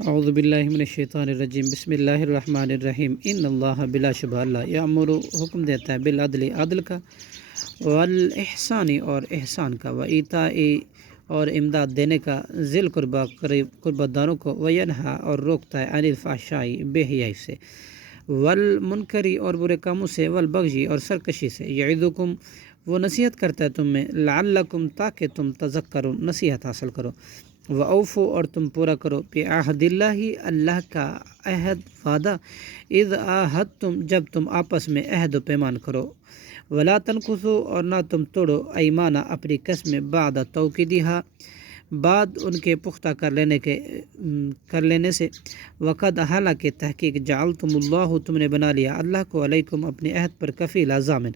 اعوذ باللہ من الشیطان الرجیم بسم اللہ الرحمن الرحیم ان اللہ بلا شبہ اللہ یامر حکم دیتا ہے بالعدل عدل کا والاحسانی اور احسان کا وایتاء اور امداد دینے کا ذی القربیٰ قربت داروں کو وینہا اور روکتا ہے عن الفحشاء بے حیائی سے والمنکری اور برے کاموں سے والبغی اور سرکشی سے یعظکم وہ نصیحت کرتا ہے تم میں لعلکم تاکہ تم تذکرون نصیحت حاصل کرو وَأَوْفُوا اور تم پورا کرو بعہد اللہ اللہ کا عہد وعدہ اذ عاہدتم جب تم آپس میں عہد و پیمان کرو ولا تنقضوا اور نہ تم توڑو ایمانہ اپنی قسمیں بعد توکیدہا بعد ان کے پختہ کر لینے سے وقد حالانکہ تحقیق جعلتم اللہ تم نے بنا لیا اللہ کو علیکم اپنے عہد پر کفیلا ضامن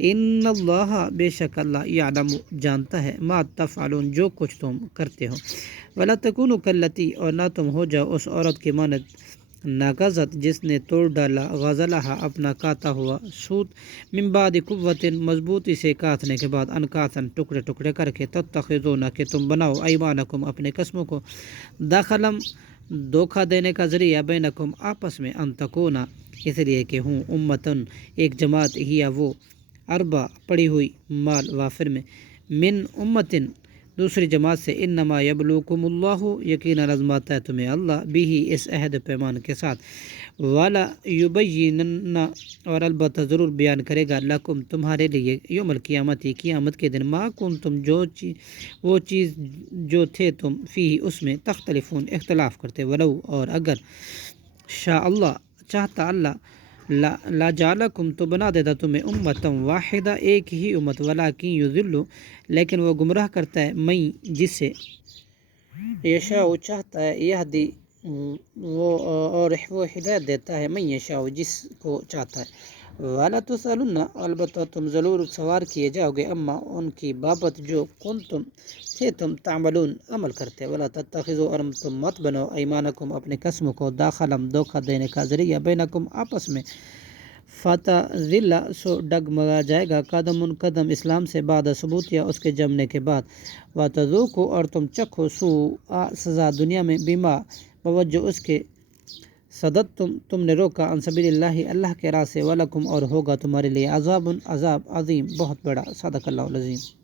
ان اللہ بے شک اللہ یعلم جانتا ہے ما تفعلون جو کچھ تم کرتے ہو ولا تکونوا کاللتی اور نہ تم ہو جاؤ اس عورت کی مانند ناقضت جس نے توڑ ڈالا غزلہا اپنا کاتا ہوا سوت من بعد قوت مضبوطی سے کاٹنے کے بعد انکاتن ٹکڑے ٹکڑے کر کے تتخذون کہ تم بناؤ ایمانکم اپنے قسموں کو داخلم دھوکہ دینے کا ذریعہ بینکم آپس میں ان تکونا اس لیے کہ ہوں امتن ایک جماعت ہی وہ اربع پڑی ہوئی مال وافر میں من امتن دوسری جماعت سے انما یبلوکم اللہ یقینا آزماتا ہے تمہیں اللہ بھی اس عہد پیمان کے ساتھ والا یبینن اور البتہ ضرور بیان کرے گا لکم تمہارے لیے یوم القیامت قیامت کے دن ما کنتم وہ چیز جو تھے تم فی اس میں تختلفون اختلاف کرتے ولو اور اگر شاء اللہ چاہتا اللہ لا جعلکم تو بنا دیتا تمہیں امتم واحدہ ایک ہی امت ولیکن یضل لیکن وہ گمراہ کرتا ہے میں جس سے یشاء چاہتا ہے یہدی وہ ہدایت دیتا ہے میں یشاء جس کو چاہتا ہے ولا تسألن البتہ تم ضرور سوار کیے جاؤ گے اما ان کی بابت جو کنتم تھے تم تعملون عمل کرتے ولا تتخذوا اور تم مت بنو ایمانکم اپنے قسموں کو داخلم دھوکہ دینے کا ذریعہ بینکم آپس میں فتذل سو ڈگمگا جائے گا قدم اسلام سے بعد ثبوت یا اس کے جمنے کے بعد وتذوقوا اور تم چکھو سوء سزا دنیا میں بما بوجہ اس کے صدد تم نے روکا عن سبیل اللہ اللہ کے راہ سے ولکم اور ہوگا تمہارے لیے عذاب عظیم بہت بڑا صدق اللہ العظیم.